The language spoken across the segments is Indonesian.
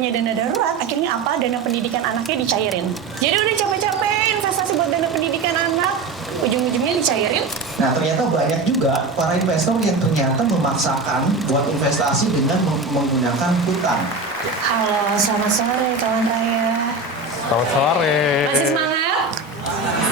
punya dana darurat, akhirnya apa? Dana pendidikan anaknya dicairin. Jadi udah capek-capek investasi buat dana pendidikan anak, ujung-ujungnya dicairin. Nah ternyata banyak juga para investor yang ternyata memaksakan buat investasi dengan menggunakan hutang. Halo, selamat sore kawan Raya. Selamat sore. Masih semangat?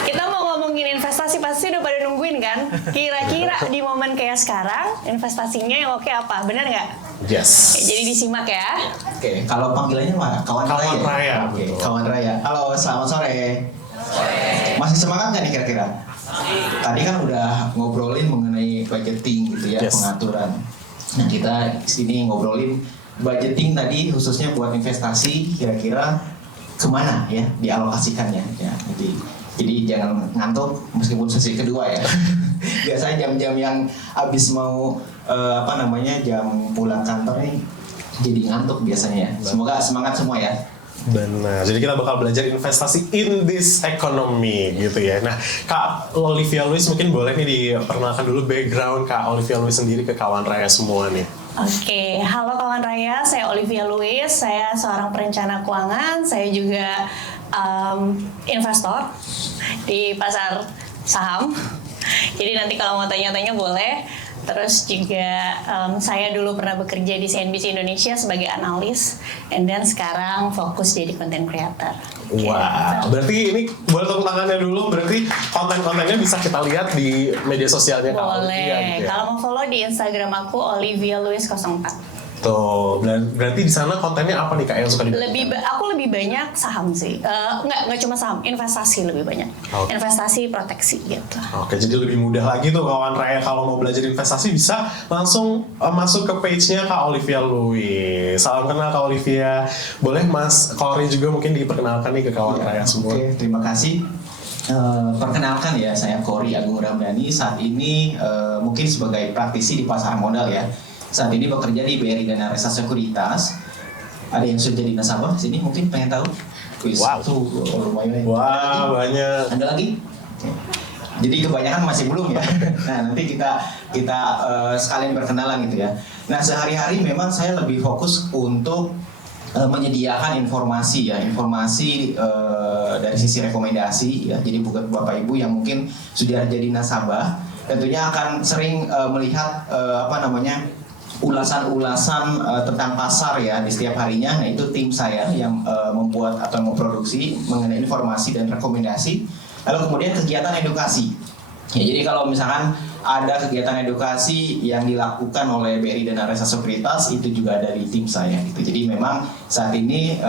Kita mau ngomongin investasi, pasti udah pada nungguin kan? Kira-kira di momen kayak sekarang, investasinya yang oke apa? Bener nggak? Yes. Oke, jadi disimak ya. Oke, kalau panggilannya mana? Kawan Raya. Oke, Kawan Raya. Halo, selamat sore. Masih semangat nggak nih kira-kira? Tadi kan udah ngobrolin mengenai budgeting gitu ya, pengaturan. Nah kita sini ngobrolin budgeting tadi khususnya buat investasi, kira-kira kemana ya dialokasikannya ya. Jadi jangan ngantuk meskipun sesi kedua ya. Biasanya jam-jam yang habis mau jam pulang kantor nih jadi ngantuk biasanya ya. Semoga semangat semua ya. Benar. Jadi kita bakal belajar investasi in this economy gitu ya. Nah, Kak Olivia Louis mungkin boleh nih diperkenalkan dulu background Kak Olivia Louis sendiri ke kawan Raya semua nih. Oke, halo kawan Raya, saya Olivia Louis, saya seorang perencana keuangan, saya juga investor di pasar saham. Jadi nanti kalau mau tanya-tanya boleh. Terus juga saya dulu pernah bekerja di CNBC Indonesia sebagai analis, and then sekarang fokus jadi content creator. Wah, berarti ini boleh tepuk tangannya dulu, berarti konten-kontennya bisa kita lihat di media sosialnya Kak Olivia. Boleh, gitu ya? kalau mau follow di Instagram aku Olivia Louis 04. Tuh, berarti di sana kontennya apa nih Kak yang suka dibagikan? Aku lebih banyak saham sih, nggak cuma saham, investasi lebih banyak, investasi proteksi gitu. Oke, jadi lebih mudah lagi tuh kawan Raya kalau mau belajar investasi bisa langsung masuk ke page-nya Kak Olivia Louis. Salam kenal Kak Olivia. Boleh Mas Kori juga mungkin diperkenalkan nih ke kawan Raya semua. Oke, terima kasih. Perkenalkan ya, saya Kori Agung Ramdhani. Saat ini mungkin sebagai praktisi di pasar modal ya. Saat ini bekerja di BRI Dana Reksa Sekuritas. Ada yang sudah jadi nasabah sini mungkin pengen tahu? Wow. Lumayan. Wah, banyak. Ada lagi? Jadi kebanyakan masih belum ya. Nah nanti kita sekalian berkenalan gitu ya. Nah sehari-hari memang saya lebih fokus untuk menyediakan informasi dari sisi rekomendasi ya. Jadi buat Bapak Ibu yang mungkin sudah jadi nasabah, tentunya akan sering melihat ulasan-ulasan tentang pasar ya di setiap harinya. Nah itu tim saya yang membuat atau memproduksi mengenai informasi dan rekomendasi. Lalu kemudian kegiatan edukasi. Ya, jadi kalau misalkan ada kegiatan edukasi yang dilakukan oleh BRI Dana Reksa Sekuritas itu juga dari tim saya gitu. Jadi memang saat ini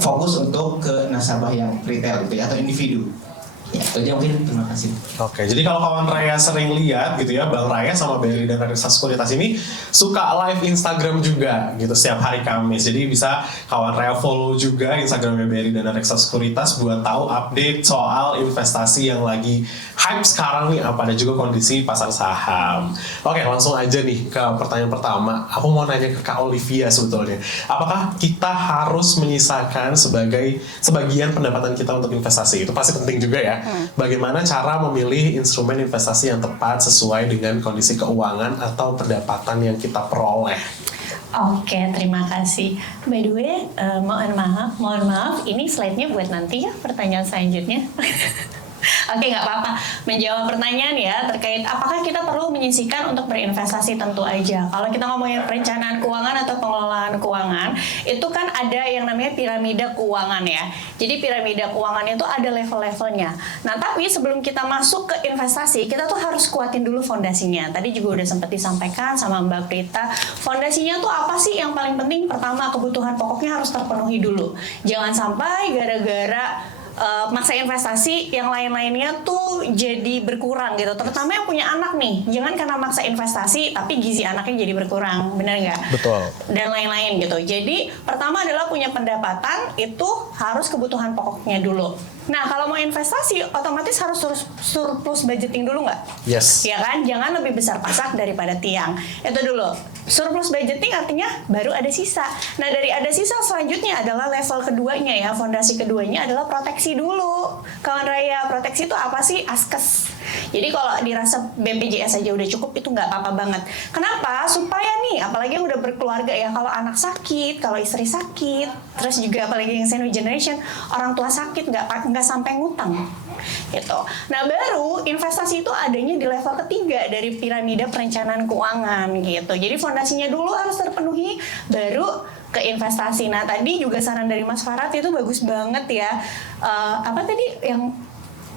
fokus untuk ke nasabah yang retail gitu ya, atau individu. Ya, itu aja mungkin. Terima kasih. Oke, jadi kalau kawan Raya sering lihat gitu ya, Bang Raya sama BRI Dana Reksa Sekuritas ini suka live Instagram juga gitu setiap hari Kamis. Jadi bisa kawan Raya follow juga Instagramnya BRI Dana Reksa Sekuritas buat tahu update soal investasi yang lagi hype sekarang nih, apa ada juga kondisi pasar saham. Oke, langsung aja nih ke pertanyaan pertama. Aku mau nanya ke Kak Olivia sebetulnya. Apakah kita harus menyisakan sebagian pendapatan kita untuk investasi? Itu pasti penting juga ya. Bagaimana cara memilih instrumen investasi yang tepat sesuai dengan kondisi keuangan atau pendapatan yang kita peroleh? Oke, terima kasih. By the way, mohon maaf, ini slide-nya buat nanti ya pertanyaan selanjutnya. Oke, nggak apa-apa. Menjawab pertanyaan ya terkait apakah kita perlu menyisihkan untuk berinvestasi, tentu aja. Kalau kita ngomongin perencanaan keuangan atau pengelolaan keuangan, itu kan ada yang namanya piramida keuangan ya. Jadi piramida keuangan itu ada level-levelnya. Nah, tapi sebelum kita masuk ke investasi, kita tuh harus kuatin dulu fondasinya. Tadi juga udah sempat disampaikan sama Mbak Prita. Fondasinya tuh apa sih yang paling penting? Pertama, kebutuhan pokoknya harus terpenuhi dulu. Jangan sampai gara-gara maksa investasi yang lain-lainnya tuh jadi berkurang gitu, terutama yang punya anak nih. Jangan karena maksa investasi tapi gizi anaknya jadi berkurang, benar nggak? Betul. Dan lain-lain gitu. Jadi pertama adalah punya pendapatan, itu harus kebutuhan pokoknya dulu. Nah, kalau mau investasi otomatis harus surplus budgeting dulu nggak? Yes. Ya kan, jangan lebih besar pasak daripada tiang. Itu dulu. Surplus budgeting artinya baru ada sisa. Nah, dari ada sisa selanjutnya adalah level keduanya ya, fondasi keduanya adalah proteksi dulu. Kawan Raya, proteksi itu apa sih? Askes. Jadi kalau dirasa BPJS aja udah cukup itu nggak apa-apa banget. Kenapa? Supaya nih, apalagi yang udah berkeluarga ya, kalau anak sakit, kalau istri sakit, terus juga apalagi yang sandwich generation, orang tua sakit nggak sampai ngutang gitu. Nah baru investasi itu adanya di level ketiga dari piramida perencanaan keuangan gitu. Jadi fondasinya dulu harus terpenuhi, baru ke investasi. Nah tadi juga saran dari Mas Farad itu bagus banget ya. Apa tadi yang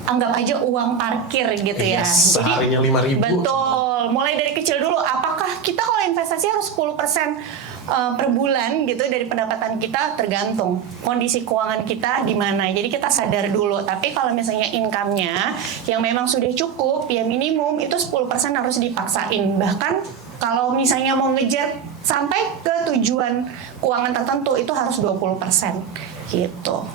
anggap aja uang parkir gitu ya. Yes, seharinya 5.000. Betul. Mulai dari kecil dulu. Apakah kita kalau investasi harus 10% per bulan gitu dari pendapatan kita, tergantung kondisi keuangan kita di mana. Jadi kita sadar dulu. Tapi kalau misalnya income-nya yang memang sudah cukup, ya minimum itu 10% harus dipaksain. Bahkan kalau misalnya mau ngejar sampai ke tujuan keuangan tertentu itu harus 20% gitu.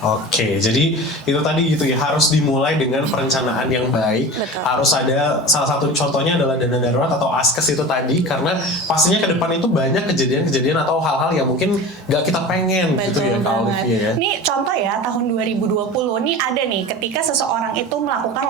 Oke, jadi itu tadi gitu ya, harus dimulai dengan perencanaan yang baik. Betul. Harus ada, salah satu contohnya adalah dana darurat atau ASKES itu tadi, karena pastinya ke depan itu banyak kejadian-kejadian atau hal-hal yang mungkin gak kita pengen. Betul gitu ya Kak Olivia ya. Nih contoh ya, tahun 2020 nih ada nih ketika seseorang itu melakukan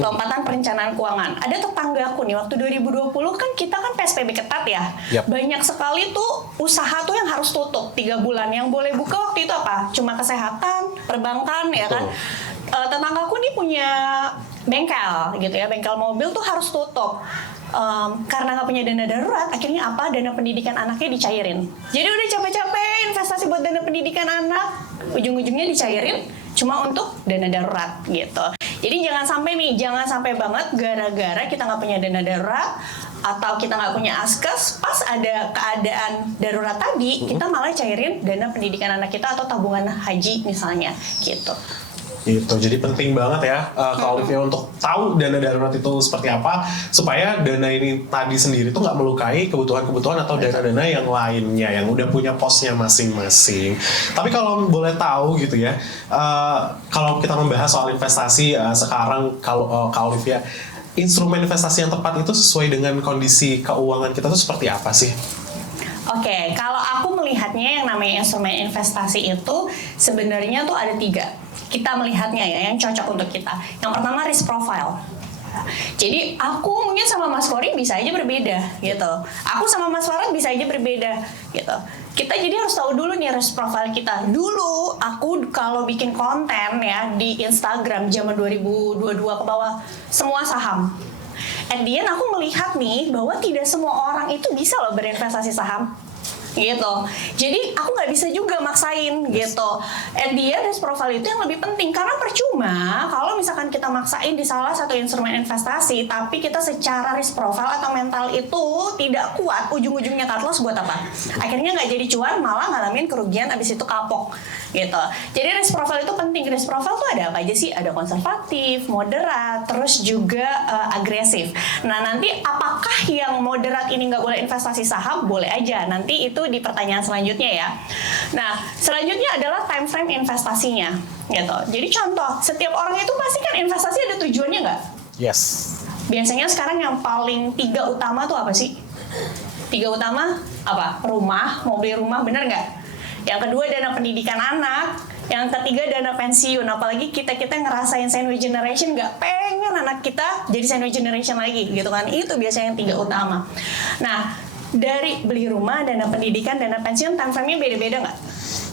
lompatan perencanaan keuangan. Ada tetanggaku nih waktu 2020 kan kita kan PSBB ketat ya. Yap. Banyak sekali tuh usaha tuh yang harus tutup 3 bulan. Yang boleh buka waktu itu apa? Cuma kesehatan, perbankan ya kan. Tetanggaku nih punya bengkel gitu ya, bengkel mobil tuh harus tutup. Karena nggak punya dana darurat, akhirnya apa? Dana pendidikan anaknya dicairin. Jadi udah capek-capek investasi buat dana pendidikan anak, ujung-ujungnya dicairin cuma untuk dana darurat gitu. Jadi jangan sampai banget gara-gara kita nggak punya dana darurat atau kita nggak punya ASKES, pas ada keadaan darurat tadi, kita malah cairin dana pendidikan anak kita atau tabungan haji misalnya gitu. Gitu, jadi penting banget ya Kak Olivia untuk tahu dana darurat itu seperti apa, supaya dana ini tadi sendiri tuh nggak melukai kebutuhan-kebutuhan atau dana-dana yang lainnya yang udah punya posnya masing-masing. Tapi kalau boleh tahu gitu ya, kalau kita membahas soal investasi sekarang, kalau Kak Olivia, instrumen investasi yang tepat itu sesuai dengan kondisi keuangan kita tuh seperti apa sih? Oke, kalau aku melihatnya yang namanya instrumen investasi itu sebenarnya tuh ada 3. Kita melihatnya ya, yang cocok untuk kita. Yang pertama risk profile. Jadi aku mungkin sama Mas Kori bisa aja berbeda gitu. Aku sama Mas Farad bisa aja berbeda gitu. Kita jadi harus tahu dulu nih risk profile kita. Dulu aku kalau bikin konten ya di Instagram zaman 2022 ke bawah, semua saham. At the end aku melihat nih bahwa tidak semua orang itu bisa loh berinvestasi saham gitu. Jadi aku nggak bisa juga maksain gitu. At the end risk profile itu yang lebih penting, karena percuma kalau misalkan kita maksain di salah satu instrumen investasi tapi kita secara risk profile atau mental itu tidak kuat, ujung-ujungnya cut loss buat apa? Akhirnya nggak jadi cuan, malah ngalamin kerugian, abis itu kapok gitu. Jadi risk profile itu penting. Risk profile tuh ada apa aja sih? Ada konservatif, moderat, terus juga agresif. Nah nanti apakah yang moderat ini nggak boleh investasi saham? Boleh aja. Nanti itu di pertanyaan selanjutnya ya. Nah selanjutnya adalah time frame investasinya gitu. Jadi contoh, setiap orang itu pasti kan investasi ada tujuannya nggak? Yes. Biasanya sekarang yang paling 3 utama tuh apa sih? 3 utama apa? Rumah, mau beli rumah, bener nggak? Yang kedua dana pendidikan anak, yang ketiga dana pensiun. Apalagi kita ngerasain sandwich generation, nggak pengen anak kita jadi sandwich generation lagi gitu kan. Itu biasanya yang 3 utama. Nah dari beli rumah, dana pendidikan, dana pensiun, time frame-nya beda-beda nggak?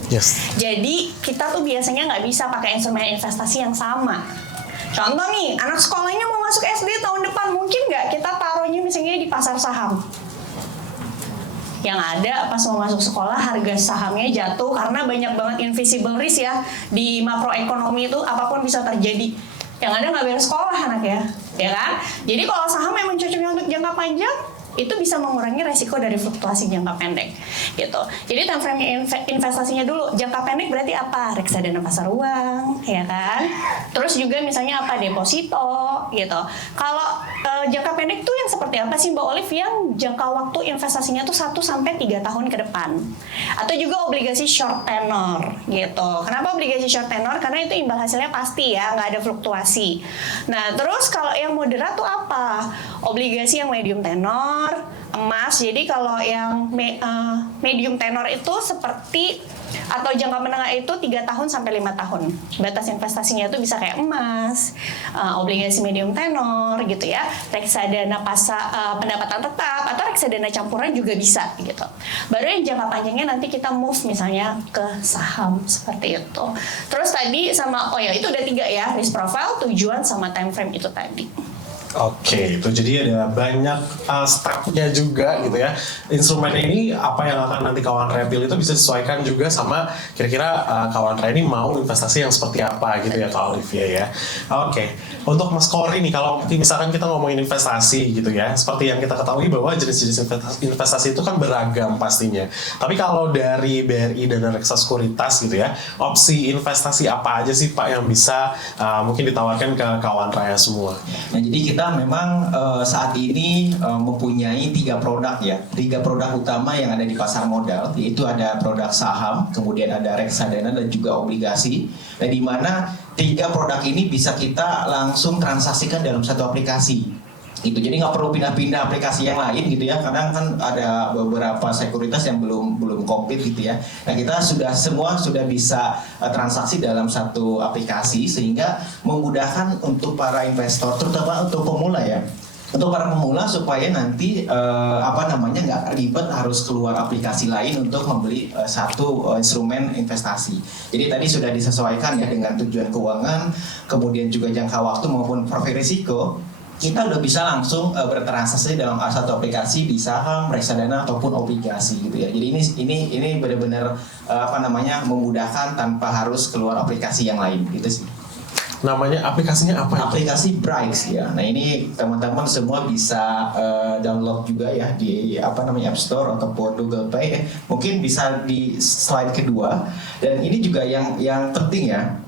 Yes. Jadi kita tuh biasanya nggak bisa pakai instrumen investasi yang sama. Contoh nih, anak sekolahnya mau masuk SD tahun depan, mungkin nggak kita taruhnya misalnya di pasar saham. Yang ada pas mau masuk sekolah harga sahamnya jatuh karena banyak banget invisible risk ya. Di makroekonomi itu apapun bisa terjadi. Yang ada nggak beres sekolah anak ya kan? Jadi kalau saham memang cocoknya untuk jangka panjang, itu bisa mengurangi resiko dari fluktuasi jangka pendek gitu. Jadi time frame investasinya dulu. Jangka pendek berarti apa? Reksadana pasar uang, ya kan? Terus juga misalnya apa? Deposito gitu. Kalau jangka pendek tuh yang seperti apa sih Mbak Olive? Yang jangka waktu investasinya tuh 1 sampai 3 tahun ke depan. Atau juga obligasi short tenor gitu. Kenapa obligasi short tenor? Karena itu imbal hasilnya pasti ya, nggak ada fluktuasi. Nah, terus kalau yang moderat tuh apa? Obligasi yang medium tenor tenor emas. Jadi kalau yang medium tenor itu seperti atau jangka menengah itu 3 tahun sampai 5 tahun. Batas investasinya itu bisa kayak emas, obligasi medium tenor gitu ya, reksadana pendapatan tetap atau reksadana campuran juga bisa gitu. Baru yang jangka panjangnya nanti kita move misalnya ke saham seperti itu. Terus tadi sama itu udah 3 ya, risk profile, tujuan sama time frame itu tadi. Oke, itu jadi ada banyak stepnya juga gitu ya. Instrumen ini apa yang akan nanti kawan Raya pilih itu bisa disesuaikan juga sama kira-kira kawan Raya ini mau investasi yang seperti apa gitu ya Kak Olivia ya. Oke, untuk Mas Kori nih, kalau misalkan kita ngomongin investasi gitu ya, seperti yang kita ketahui bahwa jenis-jenis investasi itu kan beragam pastinya. Tapi kalau dari BRI dan Reksa Sekuritas gitu ya, opsi investasi apa aja sih Pak yang bisa mungkin ditawarkan ke kawan Raya semua? Nah, jadi kita memang saat ini mempunyai 3 produk ya, 3 produk utama yang ada di pasar modal, yaitu ada produk saham, kemudian ada reksadana dan juga obligasi. Nah, di mana 3 produk ini bisa kita langsung transaksikan dalam satu aplikasi. Itu jadi nggak perlu pindah-pindah aplikasi yang lain gitu ya, kadang kan ada beberapa sekuritas yang belum komplit gitu ya. Nah, kita semua sudah bisa transaksi dalam satu aplikasi, sehingga memudahkan untuk para investor, terutama untuk pemula ya. Untuk para pemula supaya nanti nggak ribet harus keluar aplikasi lain untuk membeli satu instrumen investasi. Jadi tadi sudah disesuaikan ya dengan tujuan keuangan, kemudian juga jangka waktu maupun profil risiko. Kita udah bisa langsung bertransaksi dalam satu aplikasi di saham, reksadana ataupun obligasi gitu ya. Jadi ini benar-benar memudahkan tanpa harus keluar aplikasi yang lain gitu sih. Namanya aplikasinya apa? Aplikasi Bright ya. Nah, ini teman-teman semua bisa download juga ya di App Store ataupun Google Play. Mungkin bisa di slide kedua. Dan ini juga yang penting ya.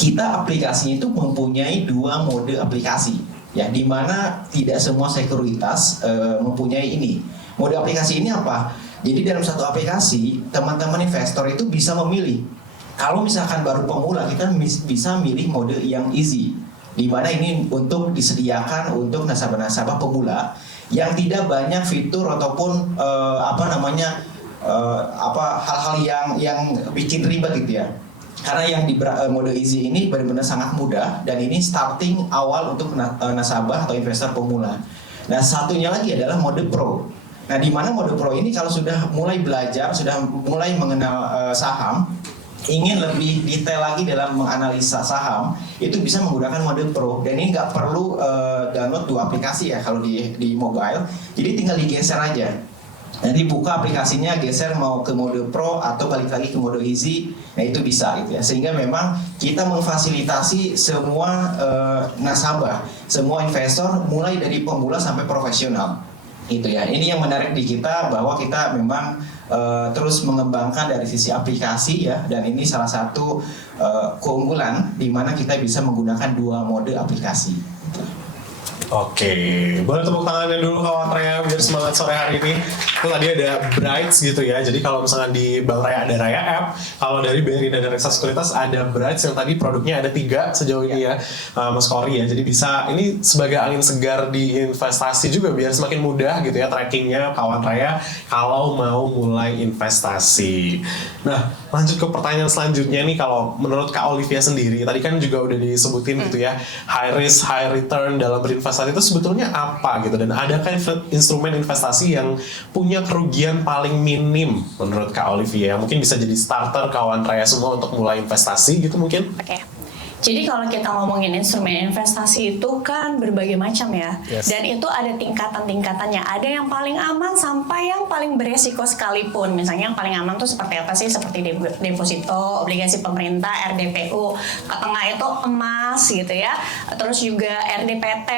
Kita aplikasinya itu mempunyai 2 mode aplikasi. Ya, di mana tidak semua sekuritas mempunyai ini. Mode aplikasi ini apa? Jadi dalam satu aplikasi, teman-teman investor itu bisa memilih. Kalau misalkan baru pemula, kita bisa milih mode yang easy. Di mana ini untuk disediakan untuk nasabah-nasabah pemula yang tidak banyak fitur ataupun hal-hal yang bikin ribet gitu ya. Karena yang di mode easy ini benar-benar sangat mudah, dan ini starting awal untuk nasabah atau investor pemula. Nah, satunya lagi adalah mode pro. Nah, di mana mode pro ini kalau sudah mulai belajar, sudah mulai mengenal saham, ingin lebih detail lagi dalam menganalisa saham, itu bisa menggunakan mode pro. Dan ini nggak perlu download 2 aplikasi ya kalau di mobile, jadi tinggal digeser aja. Nanti buka aplikasinya, geser mau ke mode pro atau balik lagi ke mode easy, nah itu bisa gitu ya. Sehingga memang kita memfasilitasi semua nasabah, semua investor mulai dari pemula sampai profesional. Itu ya. Ini yang menarik di kita, bahwa kita memang terus mengembangkan dari sisi aplikasi ya, dan ini salah satu keunggulan di mana kita bisa menggunakan 2 mode aplikasi. Oke, boleh tepuk tangannya dulu kawan Raya biar semangat sore hari ini. Itu tadi ada Bright gitu ya. Jadi kalau misalkan di Bank Raya ada Raya App, kalau dari BRI dan Reksa Sekuritas ada Bright yang tadi produknya ada 3 sejauh ini ya, Mas Kori ya. Jadi bisa ini sebagai angin segar di investasi juga biar semakin mudah gitu ya trackingnya kawan Raya kalau mau mulai investasi. Nah, lanjut ke pertanyaan selanjutnya nih, kalau menurut Kak Olivia sendiri, tadi kan juga udah disebutin gitu ya, high risk, high return dalam berinvestasi itu sebetulnya apa gitu, dan adakah instrumen investasi yang punya kerugian paling minim menurut Kak Olivia? Mungkin bisa jadi starter kawan Raya semua untuk mulai investasi gitu mungkin? Oke. Jadi kalau kita ngomongin instrumen investasi itu kan berbagai macam ya. Yes. Dan itu ada tingkatan-tingkatannya. Ada yang paling aman sampai yang paling beresiko sekalipun. Misalnya yang paling aman tuh seperti apa sih? Seperti deposito, obligasi pemerintah, RDPU. Ke tengah itu emas gitu ya. Terus juga RDPT,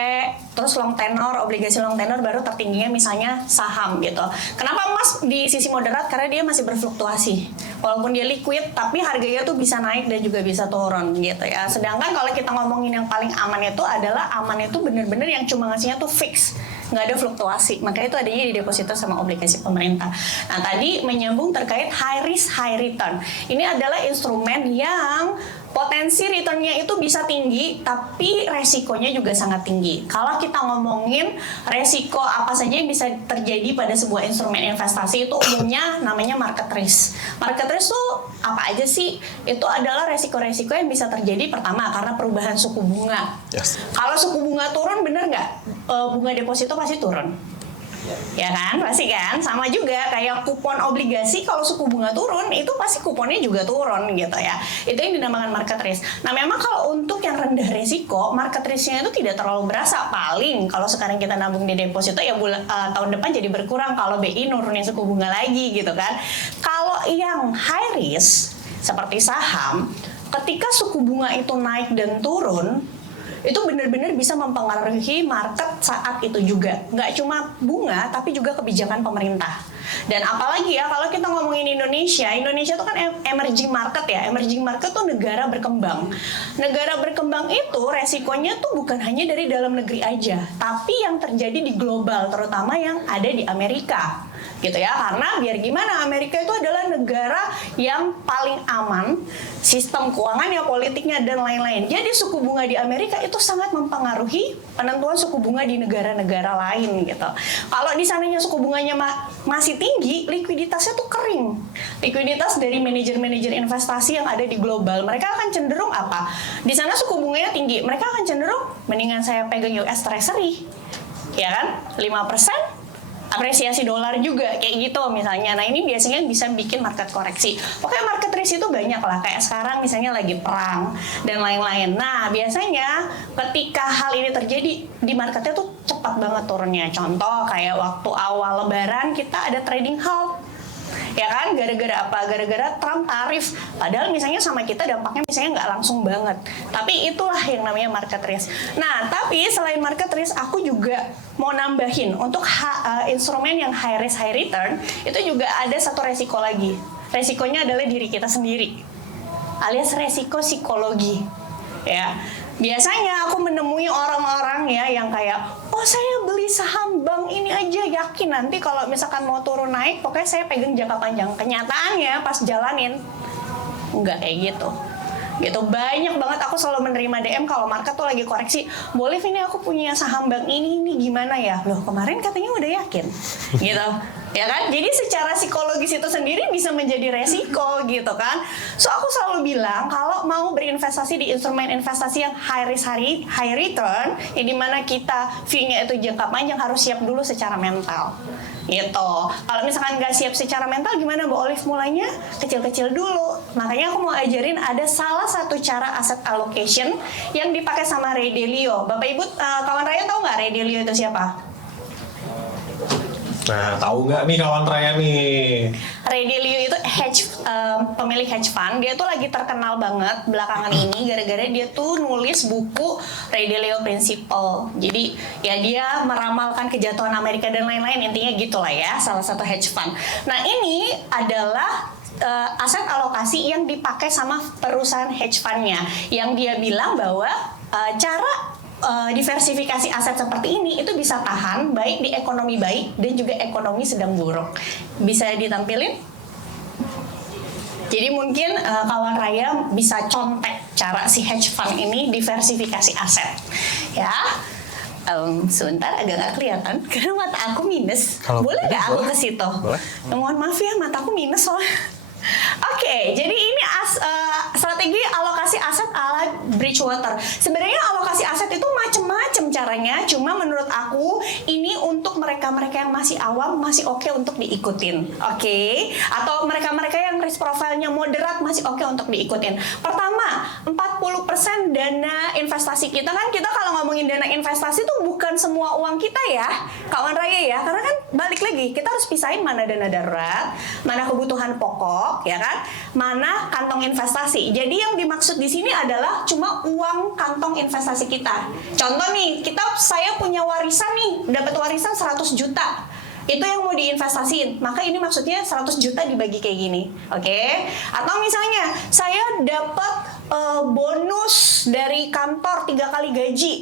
terus long tenor, obligasi long tenor, baru tertingginya misalnya saham gitu. Kenapa emas di sisi moderat? Karena dia masih berfluktuasi. Walaupun dia liquid, tapi harganya tuh bisa naik dan juga bisa turun gitu ya. Sedangkan kalau kita ngomongin yang paling aman itu adalah aman itu benar-benar yang cuma ngasihnya tuh fix, nggak ada fluktuasi. Makanya itu adanya di deposito sama obligasi pemerintah. Nah, tadi menyambung terkait high risk high return. Ini adalah instrumen yang Potensi returnnya itu bisa tinggi, tapi resikonya juga sangat tinggi. Kalau kita ngomongin resiko apa saja yang bisa terjadi pada sebuah instrumen investasi, itu umumnya namanya market risk. Market risk tuh apa aja sih? Itu adalah resiko-resiko yang bisa terjadi pertama karena perubahan suku bunga. Yes. Kalau suku bunga turun, bener nggak? Bunga deposito pasti turun. Ya kan, pasti kan, sama juga kayak kupon obligasi, kalau suku bunga turun itu pasti kuponnya juga turun gitu ya. Itu yang dinamakan market risk. Nah memang kalau untuk yang rendah resiko, market risknya itu tidak terlalu berasa. Paling kalau sekarang kita nabung di deposito ya tahun depan jadi berkurang kalau BI nurunin suku bunga lagi gitu kan. Kalau yang high risk seperti saham, ketika suku bunga itu naik dan turun, itu benar-benar bisa mempengaruhi market saat itu juga. Nggak cuma bunga, tapi juga kebijakan pemerintah. Dan apalagi ya, kalau kita ngomongin Indonesia itu kan emerging market ya. Emerging market tuh negara berkembang. Negara berkembang itu resikonya tuh bukan hanya dari dalam negeri aja, tapi yang terjadi di global, terutama yang ada di Amerika. Gitu ya, karena biar gimana, Amerika itu adalah negara yang paling aman, sistem keuangannya, politiknya, dan lain-lain. Jadi suku bunga di Amerika itu sangat mempengaruhi penentuan suku bunga di negara-negara lain gitu. Kalau di sananya suku bunganya masih tinggi, likuiditasnya tuh kering. Likuiditas dari manajer-manajer investasi yang ada di global, mereka akan cenderung apa? Di sana suku bunganya tinggi, mereka akan cenderung mendingan saya pegang US Treasury, ya kan? 5%. Apresiasi dolar juga kayak gitu misalnya. Nah ini biasanya bisa bikin market koreksi. Pokoknya market risk itu banyak lah. Kayak sekarang misalnya lagi perang dan lain-lain. Nah biasanya ketika hal ini terjadi di marketnya tuh cepat banget turunnya. Contoh kayak waktu awal lebaran kita ada trading halt. Ya kan, gara-gara apa? Gara-gara Trump tarif. Padahal misalnya sama kita dampaknya misalnya nggak langsung banget. Tapi itulah yang namanya market risk. Nah, tapi selain market risk, aku juga mau nambahin untuk instrumen yang high risk high return, itu juga ada satu resiko lagi. Resikonya adalah diri kita sendiri, alias resiko psikologi. Ya, biasanya aku menemui orang-orang ya yang kayak, oh saya beli saham bank ini aja yakin nanti kalau misalkan mau turun naik, pokoknya saya pegang jangka panjang. Kenyataannya pas jalanin nggak kayak gitu. Gitu banyak banget aku selalu menerima DM kalau market tuh lagi koreksi. Boleh ini aku punya saham bank ini gimana ya? Loh kemarin katanya udah yakin, gitu. Ya kan? Jadi secara psikologis itu sendiri bisa menjadi resiko gitu kan. So aku selalu bilang kalau mau berinvestasi di instrumen investasi yang high risk high return, yang dimana kita view-nya itu jangka panjang, harus siap dulu secara mental. Gitu. Kalau misalkan nggak siap secara mental, gimana Mbak Olive mulainya? Kecil-kecil dulu. Makanya aku mau ajarin ada salah satu cara asset allocation yang dipakai sama Ray Dalio. Bapak Ibu kawan Raya tahu nggak Ray Dalio itu siapa? Nah, tahu nggak nih kawan Raya nih? Ray Dalio itu pemilik hedge fund. Dia tuh lagi terkenal banget belakangan ini gara-gara dia tuh nulis buku Ray Dalio Principle. Jadi ya dia meramalkan kejatuhan Amerika dan lain-lain, intinya gitulah ya, salah satu hedge fund. Nah ini adalah aset alokasi yang dipakai sama perusahaan hedge fund-nya, yang dia bilang bahwa cara diversifikasi aset seperti ini itu bisa tahan baik di ekonomi baik dan juga ekonomi sedang buruk. Bisa ditampilin? Jadi mungkin kawan Raya bisa contek cara si hedge fund ini diversifikasi aset. Ya. Sebentar agak nggak kelihatan karena mata aku minus. Boleh nggak aku ke situ? Boleh. Mohon maaf ya, mata aku minus soalnya. Oke, jadi ini strategi alokasi aset ala Bridgewater. Sebenarnya alokasi aset itu macam-macam caranya, cuma menurut aku ini untuk mereka-mereka yang masih awam masih oke untuk diikutin. Oke? Atau mereka-mereka yang risk profile-nya moderat masih oke untuk diikutin. Pertama, 40% dana investasi kita kan, kita kalau ngomongin dana investasi tuh bukan semua uang kita ya, kawan Raya ya. Karena kan balik lagi, kita harus pisahin mana dana darurat, mana kebutuhan pokok, ya kan? Mana kantong investasi. Jadi yang dimaksud di sini adalah cuma uang kantong investasi kita. Contoh nih, saya punya warisan nih, dapat warisan 100 juta. Itu yang mau diinvestasiin. Maka ini maksudnya 100 juta dibagi kayak gini. Oke? Atau misalnya saya dapat bonus dari kantor 3 kali gaji.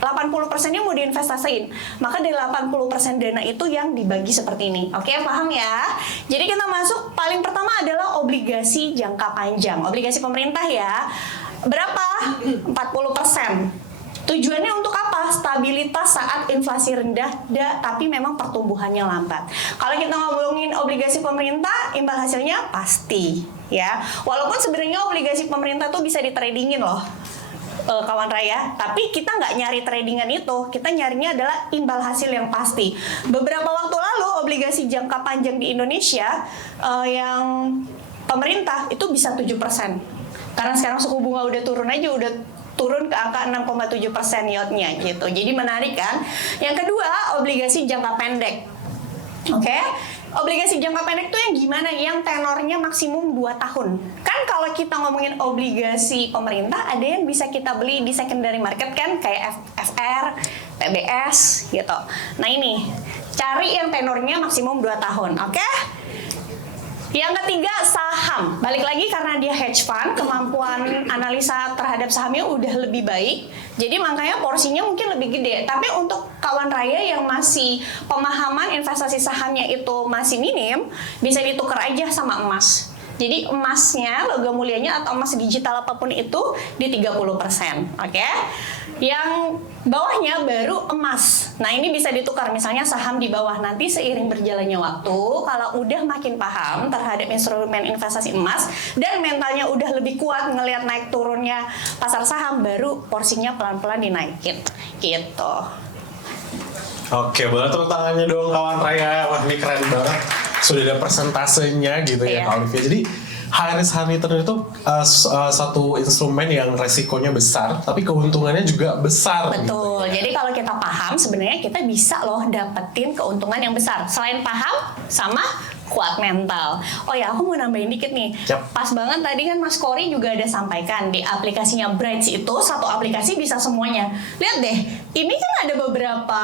80%-nya mau diinvestasiin. Maka dari 80% dana itu yang dibagi seperti ini. Oke, paham ya? Jadi kita masuk paling pertama adalah obligasi jangka panjang. Obligasi pemerintah ya. Berapa? 40%. Tujuannya untuk apa? Stabilitas saat inflasi rendah, tapi memang pertumbuhannya lambat. Kalau kita ngomongin obligasi pemerintah, imbal hasilnya pasti ya. Walaupun sebenarnya obligasi pemerintah tuh bisa ditradingin loh, kawan raya, tapi kita nggak nyari tradingan itu, kita nyarinya adalah imbal hasil yang pasti. Beberapa waktu lalu obligasi jangka panjang di Indonesia yang pemerintah itu bisa 7%. Karena sekarang suku bunga udah turun aja, udah turun ke angka 6,7% yieldnya gitu. Jadi menarik kan? Yang kedua, obligasi jangka pendek. Oke? Obligasi jangka pendek itu yang gimana? Yang tenornya maksimum 2 tahun. Kan kalau kita ngomongin obligasi pemerintah, ada yang bisa kita beli di secondary market kan, kayak FR, PBS gitu. Nah ini, cari yang tenornya maksimum 2 tahun, oke? Yang ketiga, saham. Balik lagi karena dia hedge fund, kemampuan analisa terhadap sahamnya udah lebih baik. Jadi makanya porsinya mungkin lebih gede. Tapi untuk kawan raya yang masih pemahaman investasi sahamnya itu masih minim, bisa ditukar aja sama emas. Jadi emasnya, logam mulianya atau emas digital apapun itu di 30%, oke? Yang bawahnya baru emas. Nah ini bisa ditukar, misalnya saham di bawah. Nanti seiring berjalannya waktu, kalau udah makin paham terhadap instrumen investasi emas dan mentalnya udah lebih kuat ngelihat naik turunnya pasar saham, baru porsinya pelan-pelan dinaikin, gitu. Oke, boleh tepuk tangannya dong kawan raya. Wah ini keren banget. Sudah ada persentasenya gitu ya Kak Olivia. Jadi high risk high return itu satu instrumen yang resikonya besar, tapi keuntungannya juga besar. Betul. Gitu ya. Jadi kalau kita paham, sebenarnya kita bisa loh dapetin keuntungan yang besar. Selain paham, sama kuat mental. Oh ya, aku mau nambahin dikit nih. Yep. Pas banget tadi kan Mas Kori juga ada sampaikan di aplikasinya Brights itu satu aplikasi bisa semuanya. Lihat deh, ini kan ada beberapa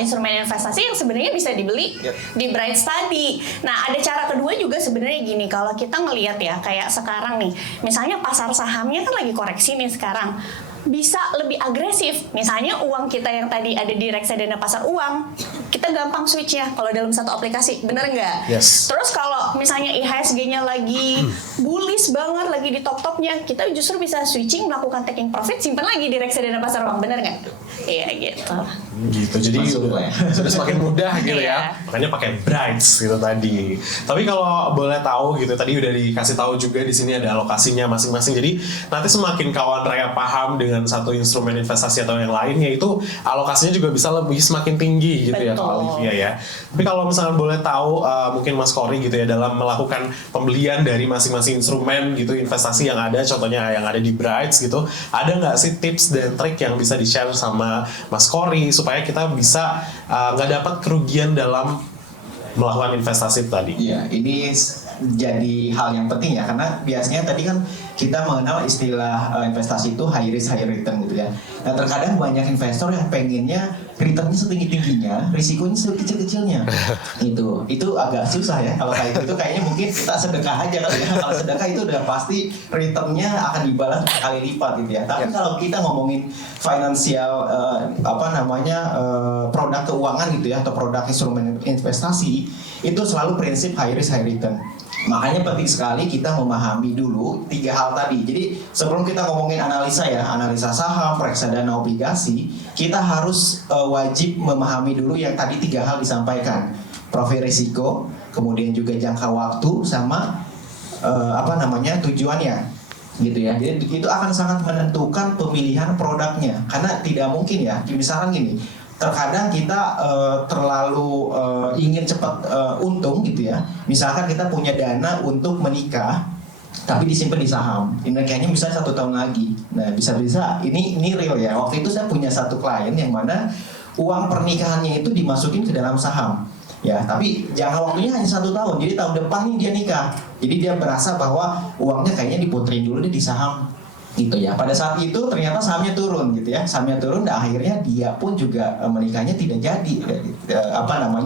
instrumen investasi yang sebenarnya bisa dibeli di Brights tadi. Nah, ada cara kedua juga sebenarnya gini. Kalau kita ngelihat ya, kayak sekarang nih, misalnya pasar sahamnya kan lagi koreksi nih sekarang. Bisa lebih agresif. Misalnya uang kita yang tadi ada di reksadana pasar uang, kita gampang switch-nya kalau dalam satu aplikasi, bener nggak? Yes. Terus kalau misalnya IHSG-nya lagi bullish banget, lagi di top-topnya, kita justru bisa switching, melakukan taking profit, simpan lagi di reksadana pasar uang, bener nggak? Iya gitu. Gitu, jadi sudah semakin mudah gitu ya. Makanya pakai Brights gitu tadi. Tapi kalau boleh tahu gitu, tadi udah dikasih tahu juga di sini ada alokasinya masing-masing. Jadi nanti semakin kawan raya paham dengan satu instrumen investasi atau yang lainnya, itu alokasinya juga bisa lebih semakin tinggi gitu. Betul. Ya Kak Olivia ya. Tapi kalau misalnya boleh tahu mungkin Mas Kori gitu ya, dalam melakukan pembelian dari masing-masing instrumen gitu investasi yang ada, contohnya yang ada di Brights gitu, ada nggak sih tips dan trik yang bisa di-share sama Mas Kori supaya kita bisa nggak dapat kerugian dalam melakukan investasi tadi? Iya, ini jadi hal yang penting ya, karena biasanya tadi kan kita mengenal istilah investasi itu high risk high return gitu ya. Nah terkadang banyak investor yang pengennya returnnya setinggi-tingginya, risikonya sekecil-kecilnya. Itu agak susah ya. Kalau kayak gitu kayaknya mungkin kita sedekah aja kali ya. Kalau sedekah itu udah pasti returnnya akan dibalas berkali lipat gitu ya. Tapi kalau kita ngomongin finansial produk keuangan gitu ya, atau produk instrumen investasi, itu selalu prinsip high risk high return. Makanya penting sekali kita memahami dulu 3 hal tadi. Jadi sebelum kita ngomongin analisa ya, analisa saham, reksadana, obligasi, kita harus wajib memahami dulu yang tadi 3 hal disampaikan. Profil risiko, kemudian juga jangka waktu, sama tujuannya. Gitu ya. Jadi itu akan sangat menentukan pemilihan produknya. Karena tidak mungkin ya, misalkan gini, terkadang kita terlalu ingin cepat untung gitu ya. Misalkan kita punya dana untuk menikah, tapi disimpan di saham. Kayaknya bisa 1 tahun lagi. Nah bisa-bisa ini real ya. Waktu itu saya punya satu klien yang mana uang pernikahannya itu dimasukin ke dalam saham. Ya, tapi jangka waktunya hanya 1 tahun. Jadi tahun depan nih dia nikah. Jadi dia merasa bahwa uangnya kayaknya diputerin dulu deh di saham. Gitu ya. Pada saat itu ternyata sahamnya turun gitu ya. Sahamnya turun dan akhirnya dia pun juga menikahnya tidak jadi.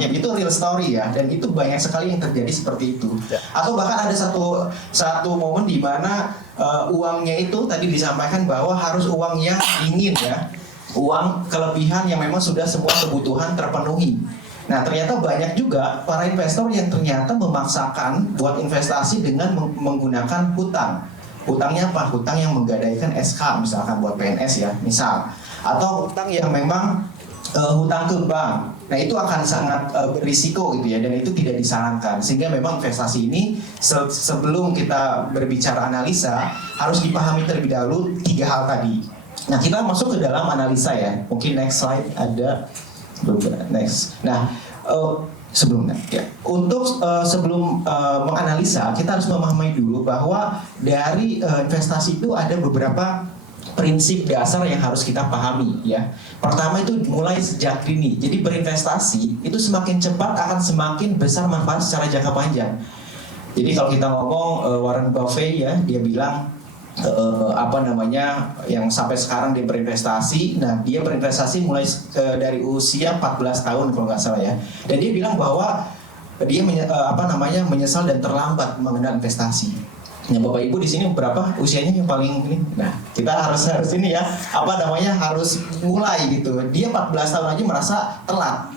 Itu real story ya. Dan itu banyak sekali yang terjadi seperti itu. Atau bahkan ada satu momen di mana uangnya itu tadi disampaikan bahwa harus uang yang dingin ya. uang kelebihan yang memang sudah semua kebutuhan terpenuhi. Nah ternyata banyak juga para investor yang ternyata memaksakan buat investasi dengan menggunakan hutang. Hutangnya apa? Hutang yang menggadaikan SK misalkan buat PNS ya, misal. Atau hutang yang memang hutang ke bank. Nah itu akan sangat berisiko gitu ya, dan itu tidak disarankan. Sehingga memang investasi ini sebelum kita berbicara analisa harus dipahami terlebih dahulu 3 hal tadi. Nah kita masuk ke dalam analisa ya. Mungkin next slide ada. Next. Nah, sebelumnya ya. Untuk sebelum menganalisa, kita harus memahami dulu bahwa dari investasi itu ada beberapa prinsip dasar yang harus kita pahami ya. Pertama itu mulai sejak dini. Jadi berinvestasi itu semakin cepat akan semakin besar manfaat secara jangka panjang. Jadi kalau kita ngomong Warren Buffett ya, dia bilang yang sampai sekarang dia berinvestasi. Nah dia berinvestasi mulai dari usia 14 tahun kalau nggak salah ya, dan dia bilang bahwa dia menyesal dan terlambat mengenal investasi. Nah Bapak Ibu di sini berapa usianya yang paling ini? Nah kita harus ini ya, harus mulai gitu. Dia 14 tahun aja merasa telat.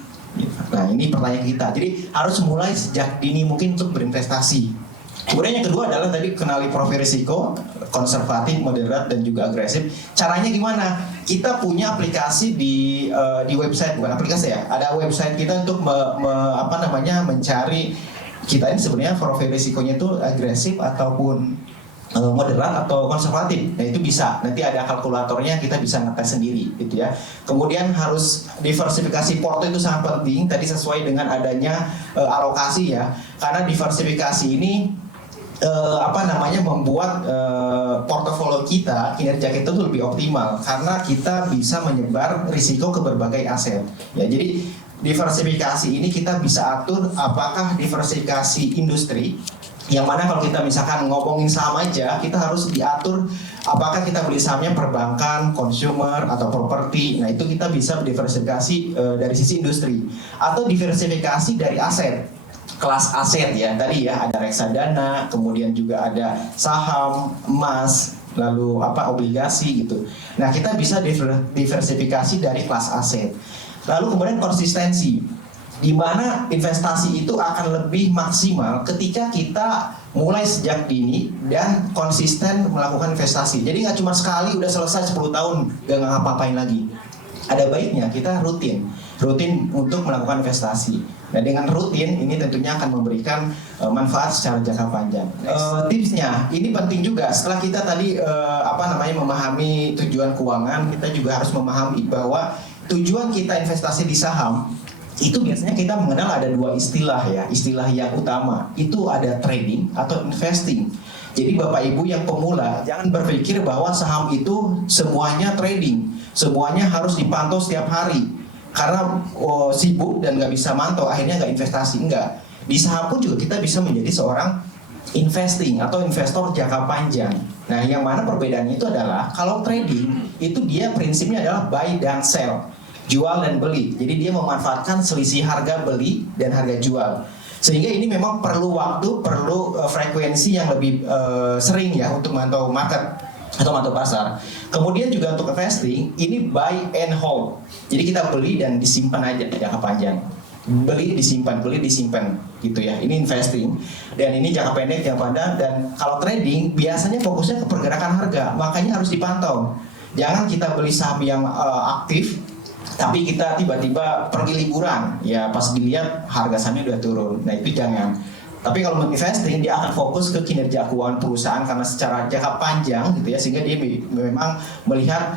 Nah ini pertanyaan kita, jadi harus mulai sejak dini mungkin untuk berinvestasi. Kemudian yang kedua adalah tadi kenali profil risiko, konservatif, moderat, dan juga agresif. Caranya gimana? Kita punya aplikasi di website, bukan aplikasi ya. Ada website kita untuk mencari kita ini sebenarnya profil risikonya itu agresif ataupun moderat atau konservatif. Nah itu bisa. Nanti ada kalkulatornya, kita bisa ngetes sendiri, gitu ya. Kemudian harus diversifikasi porto itu sangat penting. Tadi sesuai dengan adanya alokasi ya. Karena diversifikasi ini membuat portofolio kita, kinerja kita tuh lebih optimal karena kita bisa menyebar risiko ke berbagai aset. Ya, jadi diversifikasi ini kita bisa atur apakah diversifikasi industri, yang mana kalau kita misalkan ngomongin saham aja, kita harus diatur apakah kita beli sahamnya perbankan, consumer, atau properti. Nah itu kita bisa diversifikasi dari sisi industri, atau diversifikasi dari aset. Kelas aset ya, tadi ya ada reksadana, kemudian juga ada saham, emas, lalu obligasi gitu. Nah kita bisa diversifikasi dari kelas aset. Lalu kemudian konsistensi, di mana investasi itu akan lebih maksimal ketika kita mulai sejak dini dan konsisten melakukan investasi. Jadi nggak cuma sekali udah selesai 10 tahun gak ngapa-ngapain lagi. Ada baiknya kita rutin untuk melakukan investasi. Nah dengan rutin ini tentunya akan memberikan manfaat secara jangka panjang. Tipsnya ini penting juga, setelah kita tadi memahami tujuan keuangan, kita juga harus memahami bahwa tujuan kita investasi di saham itu biasanya kita mengenal ada 2 istilah ya. Istilah yang utama itu ada trading atau investing. Jadi Bapak Ibu yang pemula jangan berpikir bahwa saham itu semuanya trading, semuanya harus dipantau setiap hari. Karena sibuk dan nggak bisa mantau, akhirnya nggak investasi. Enggak. Di saham pun juga kita bisa menjadi seorang investing atau investor jangka panjang. Nah, yang mana perbedaannya itu adalah kalau trading itu dia prinsipnya adalah buy dan sell, jual dan beli. Jadi dia memanfaatkan selisih harga beli dan harga jual. Sehingga ini memang perlu waktu, perlu frekuensi yang lebih sering ya untuk mantau market atau mantau pasar. Kemudian juga untuk investing ini buy and hold. Jadi kita beli dan disimpan aja jangka panjang. Beli disimpan gitu ya. Ini investing. Dan ini jangka pendek, jangka panjang. Dan kalau trading biasanya fokusnya ke pergerakan harga, makanya harus dipantau. Jangan kita beli saham yang aktif tapi kita tiba-tiba pergi liburan, ya pas dilihat harga sahamnya udah turun. Nah itu jangan. Tapi kalau investing dia akan fokus ke kinerja keuangan perusahaan karena secara jangka panjang gitu ya, sehingga dia memang melihat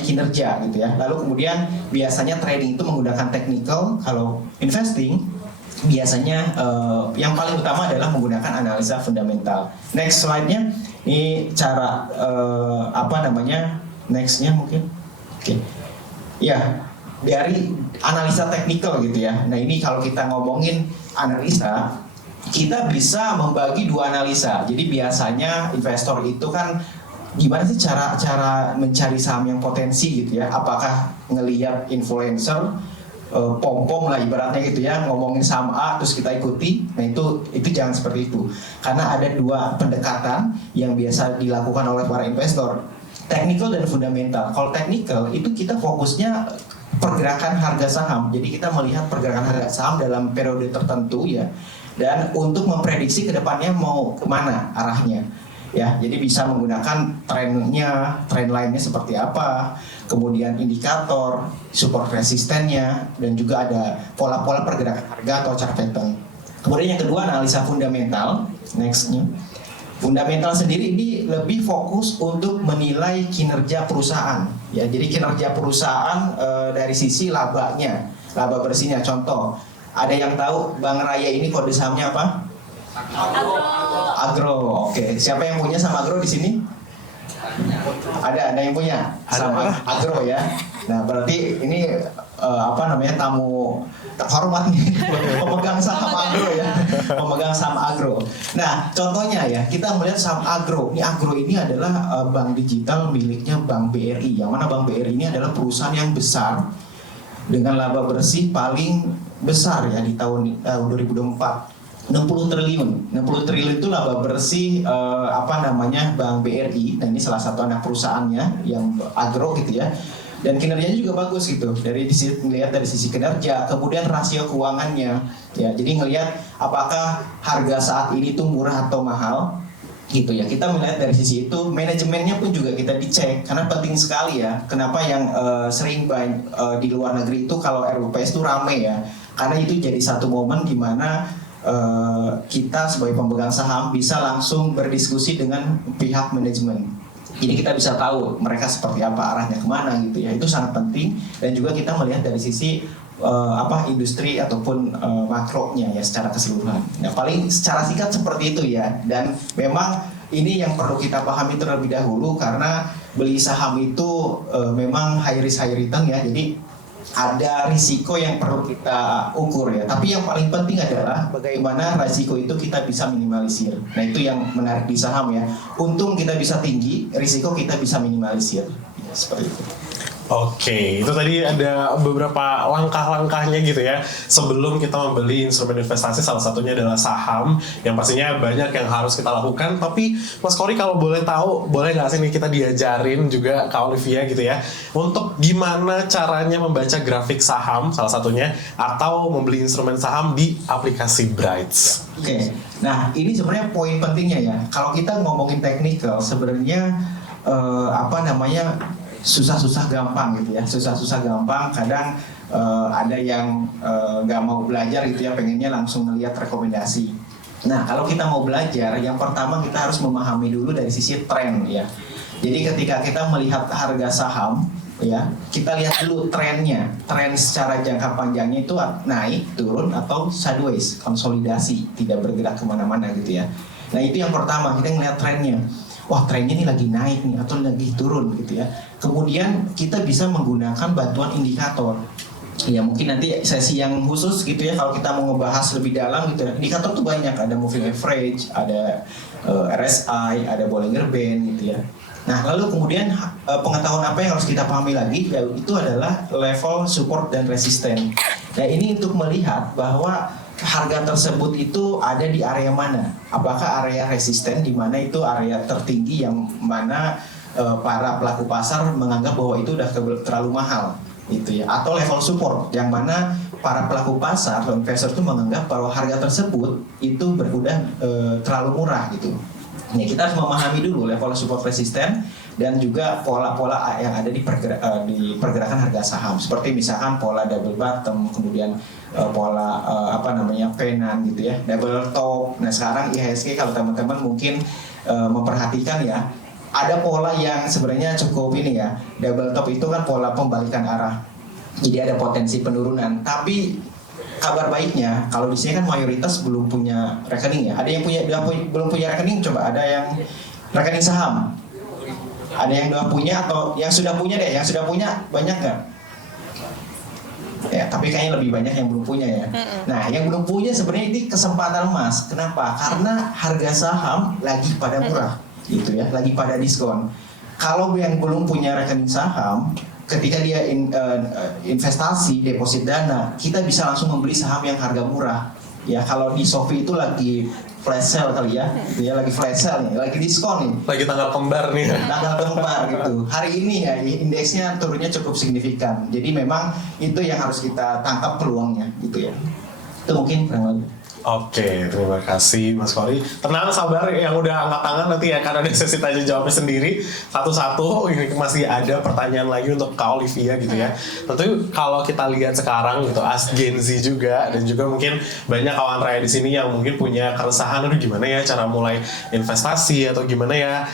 kinerja gitu ya. Lalu kemudian biasanya trading itu menggunakan technical, kalau investing biasanya yang paling utama adalah menggunakan analisa fundamental. Next slide-nya ini cara nextnya mungkin. Oke. Ya, dari analisa teknikal gitu ya. Nah ini kalau kita ngomongin analisa, kita bisa membagi 2 analisa. Jadi biasanya investor itu kan gimana sih cara mencari saham yang potensi gitu ya? Apakah ngelihat influencer, pom-pom lah ibaratnya gitu ya, ngomongin saham A terus kita ikuti? Nah itu jangan seperti itu. Karena ada 2 pendekatan yang biasa dilakukan oleh para investor. Technical dan fundamental. Kalau technical itu kita fokusnya pergerakan harga saham. Jadi kita melihat pergerakan harga saham dalam periode tertentu ya. Dan untuk memprediksi ke depannya mau kemana arahnya. Ya, jadi bisa menggunakan trennya, trend line-nya seperti apa, kemudian indikator, support resistennya, dan juga ada pola-pola pergerakan harga atau chart pattern. Kemudian yang kedua analisa fundamental, nextnya. Fundamental sendiri ini lebih fokus untuk menilai kinerja perusahaan. Ya, jadi kinerja perusahaan dari sisi labanya, laba bersihnya. Contoh, ada yang tahu Bank Raya ini kode sahamnya apa? Agro. Oke, siapa yang punya saham Agro di sini? Ada yang punya saham Agro ya. Nah, berarti ini tamu terhormat nih, pemegang saham Agro ya, pemegang saham Agro. Nah, contohnya ya, kita melihat saham Agro. Ini Agro ini adalah bank digital miliknya Bank BRI. Yang mana Bank BRI ini adalah perusahaan yang besar dengan laba bersih paling besar ya di tahun 2024. 60 triliun itu laba bersih Bank BRI. Nah, ini salah satu anak perusahaannya yang Agro gitu ya. Dan kinerjanya juga bagus gitu. Ngelihat dari sisi kinerja, kemudian rasio keuangannya. Ya, jadi ngelihat apakah harga saat ini tuh murah atau mahal gitu ya. Kita melihat dari sisi itu, manajemennya pun juga kita dicek karena penting sekali ya. Kenapa yang sering di luar negeri itu kalau RUPS itu rame ya. Karena itu jadi satu momen di mana kita sebagai pemegang saham bisa langsung berdiskusi dengan pihak manajemen. Jadi kita bisa tahu mereka seperti apa, arahnya kemana gitu ya. Itu sangat penting. Dan juga kita melihat dari sisi industri ataupun makronya ya secara keseluruhan. Nah, paling secara singkat seperti itu ya. Dan memang ini yang perlu kita pahami terlebih dahulu karena beli saham itu memang high risk high return ya. Jadi ada risiko yang perlu kita ukur ya. Tapi yang paling penting adalah bagaimana risiko itu kita bisa minimalisir. Nah, itu yang menarik di saham ya. Untung kita bisa tinggi, risiko kita bisa minimalisir. Ya, seperti itu. Oke, itu tadi ada beberapa langkah-langkahnya gitu ya sebelum kita membeli instrumen investasi. Salah satunya adalah saham, yang pastinya banyak yang harus kita lakukan. Tapi Mas Kory kalau boleh tahu, boleh nggak sih nih kita diajarin juga Kak Olivia gitu ya untuk gimana caranya membaca grafik saham salah satunya, atau membeli instrumen saham di aplikasi Brights. Oke, nah ini sebenarnya poin pentingnya ya. Kalau kita ngomongin technical sebenarnya susah-susah gampang gitu ya, susah-susah gampang. Kadang ada yang nggak mau belajar gitu ya, pengennya langsung ngelihat rekomendasi. Nah, kalau kita mau belajar, yang pertama kita harus memahami dulu dari sisi tren ya. Jadi ketika kita melihat harga saham ya, kita lihat dulu trennya, tren secara jangka panjangnya itu naik, turun, atau sideways, konsolidasi, tidak bergerak kemana-mana gitu ya. Nah, itu yang pertama, kita ngelihat trennya. Wah, trennya ini lagi naik nih atau lagi turun gitu ya. Kemudian kita bisa menggunakan bantuan indikator. Ya, mungkin nanti sesi yang khusus gitu ya kalau kita mau ngebahas lebih dalam gitu ya. Indikator tuh banyak, ada moving average, ada RSI, ada Bollinger Band gitu ya. Nah, lalu kemudian pengetahuan apa yang harus kita pahami lagi yaitu adalah level support dan resisten. Nah, ini untuk melihat bahwa harga tersebut itu ada di area mana? Apakah area resisten di mana itu area tertinggi yang mana para pelaku pasar menganggap bahwa itu udah terlalu mahal gitu ya, atau level support yang mana para pelaku pasar atau investor itu menganggap bahwa harga tersebut itu udah terlalu murah gitu. Ya, kita harus memahami dulu level support resisten dan juga pola-pola yang ada di pergerakan harga saham, seperti misalkan pola double bottom, kemudian pola pennant gitu ya, double top. Nah, sekarang IHSG kalau teman-teman mungkin memperhatikan ya, ada pola yang sebenarnya cukup ini ya. Double top itu kan pola pembalikan arah, jadi ada potensi penurunan. Tapi kabar baiknya, kalau di sini kan mayoritas belum punya rekening ya. Ada yang belum punya rekening, coba ada yang rekening saham. Ada yang udah punya atau yang sudah punya deh. Yang sudah punya banyak nggak? Ya, tapi kayaknya lebih banyak yang belum punya ya. Nah, yang belum punya sebenarnya ini kesempatan emas. Kenapa? Karena harga saham lagi pada murah, gitu ya, lagi pada diskon. Kalau yang belum punya rekening saham, ketika dia investasi deposit dana, kita bisa langsung membeli saham yang harga murah. Ya kalau di Shopee itu lagi flash sale kali ya, gitu ya lagi flash sale nih, lagi diskon nih. Lagi tanggal kembar nih. Tanggal kembar gitu. Hari ini ya indeksnya turunnya cukup signifikan. Jadi memang itu yang harus kita tangkap peluangnya gitu ya. Itu mungkin kurang lebih. Oke, terima kasih Mas Kori. Tenang, sabar yang udah angkat tangan nanti ya, karena ada sesi tanya jawabnya sendiri satu-satu. Ini masih ada pertanyaan lagi untuk Kak Olivia gitu ya. Tentu kalau kita lihat sekarang gitu, as Gen Z juga, dan juga mungkin banyak kawan raya di sini yang mungkin punya keresahan, aduh gimana ya cara mulai investasi atau gimana ya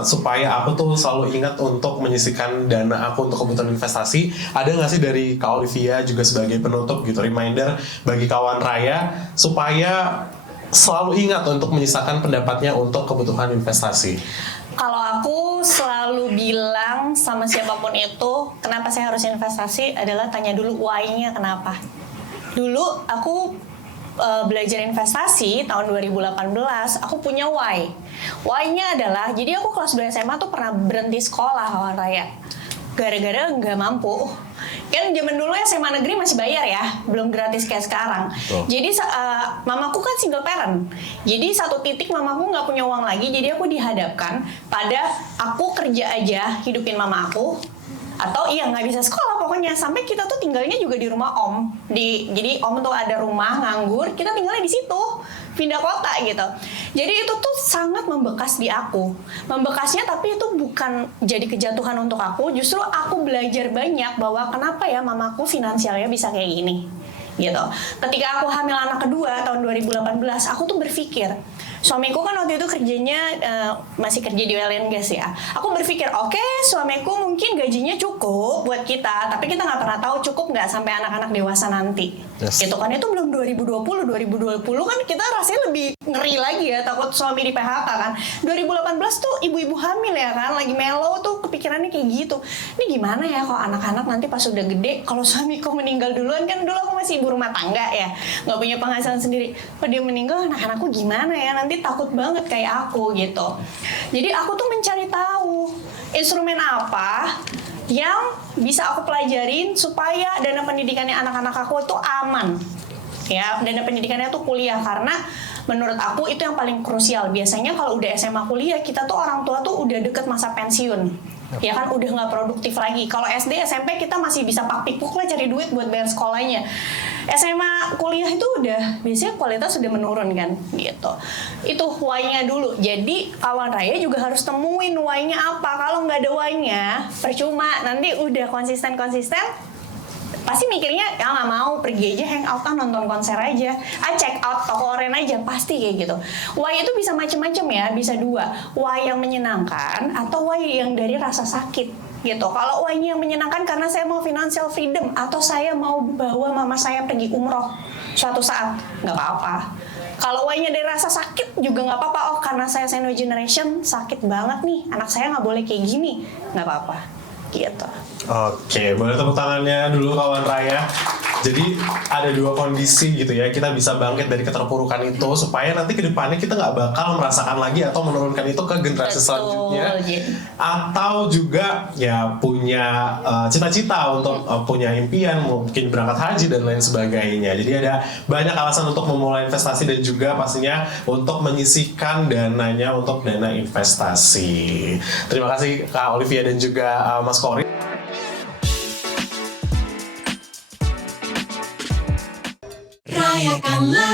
supaya aku tuh selalu ingat untuk menyisihkan dana aku untuk kebutuhan investasi. Ada nggak sih dari Kak Olivia juga sebagai penutup gitu, reminder bagi kawan raya supaya selalu ingat untuk menyisakan pendapatnya untuk kebutuhan investasi? Kalau aku selalu bilang sama siapapun itu, kenapa saya harus investasi adalah tanya dulu why-nya kenapa. Dulu aku belajar investasi tahun 2018, aku punya why. Why-nya adalah, jadi aku kelas 2 SMA tuh pernah berhenti sekolah kawan raya. Gara-gara nggak mampu. Kan zaman dulu SMA negeri masih bayar ya, belum gratis kayak sekarang. Jadi mamaku kan single parent. Jadi satu titik mamaku nggak punya uang lagi, jadi aku dihadapkan pada aku kerja aja hidupin mama aku, atau iya nggak bisa sekolah pokoknya. Sampai kita tuh tinggalnya juga di rumah om. Jadi om tuh ada rumah nganggur, kita tinggalnya di situ. Pindah kota gitu. Jadi itu tuh sangat membekas di aku. Membekasnya tapi itu bukan jadi kejatuhan untuk aku. Justru aku belajar banyak bahwa kenapa ya mamaku finansialnya bisa kayak gini. Gitu. Ketika aku hamil anak kedua tahun 2018, aku tuh berpikir, suamiku kan waktu itu kerjanya masih kerja di oil and gas ya. Aku berpikir, oke, suamiku mungkin gajinya cukup buat kita, tapi kita nggak pernah tahu cukup nggak sampai anak-anak dewasa nanti. Yes. Gitu kan, itu belum 2020 kan kita rasanya lebih ngeri lagi ya, takut suami di PHK kan. 2018 tuh ibu-ibu hamil ya kan, lagi mellow tuh kepikirannya kayak gitu. Ini gimana ya kalau anak-anak nanti pas udah gede, kalau suamiku meninggal duluan, kan dulu aku masih ibu rumah tangga ya, nggak punya penghasilan sendiri. Kalau dia meninggal, anak-anakku gimana ya, nanti takut banget kayak aku gitu. Jadi aku tuh mencari tahu instrumen apa yang bisa aku pelajarin supaya dana pendidikannya anak-anak aku itu aman. Ya, dana pendidikannya tuh kuliah, karena menurut aku itu yang paling krusial. Biasanya kalau udah SMA kuliah, kita tuh orang tua tuh udah deket masa pensiun. Ya kan, udah nggak produktif lagi. Kalau SD, SMP kita masih bisa pak-pikuk lah cari duit buat bayar sekolahnya. SMA kuliah itu udah biasanya kualitas sudah menurun kan gitu. Itu why-nya dulu. Jadi kawan raya juga harus temuin why-nya apa. Kalau nggak ada why-nya, percuma. Nanti udah konsisten pasti mikirnya ya nggak mau, pergi aja hangout, nonton konser aja, check out toko oren aja, pasti kayak gitu. Why itu bisa macam-macam ya, bisa dua, why yang menyenangkan atau why yang dari rasa sakit gitu. Kalau why-nya yang menyenangkan karena saya mau financial freedom atau saya mau bawa mama saya pergi umroh suatu saat, nggak apa-apa. Kalau why-nya dari rasa sakit juga nggak apa-apa. Oh, karena saya sandwich generation, sakit banget nih, anak saya nggak boleh kayak gini, nggak apa-apa gitu. Oke, boleh tepuk tangannya dulu kawan raya. Jadi ada dua kondisi gitu ya, kita bisa bangkit dari keterpurukan itu supaya nanti ke depannya kita nggak bakal merasakan lagi atau menurunkan itu ke generasi selanjutnya. Atau juga ya punya cita-cita untuk punya impian, mungkin berangkat haji dan lain sebagainya. Jadi ada banyak alasan untuk memulai investasi dan juga pastinya untuk menyisihkan dananya untuk dana investasi. Terima kasih Kak Olivia dan juga Mas Kori. Rayakanlah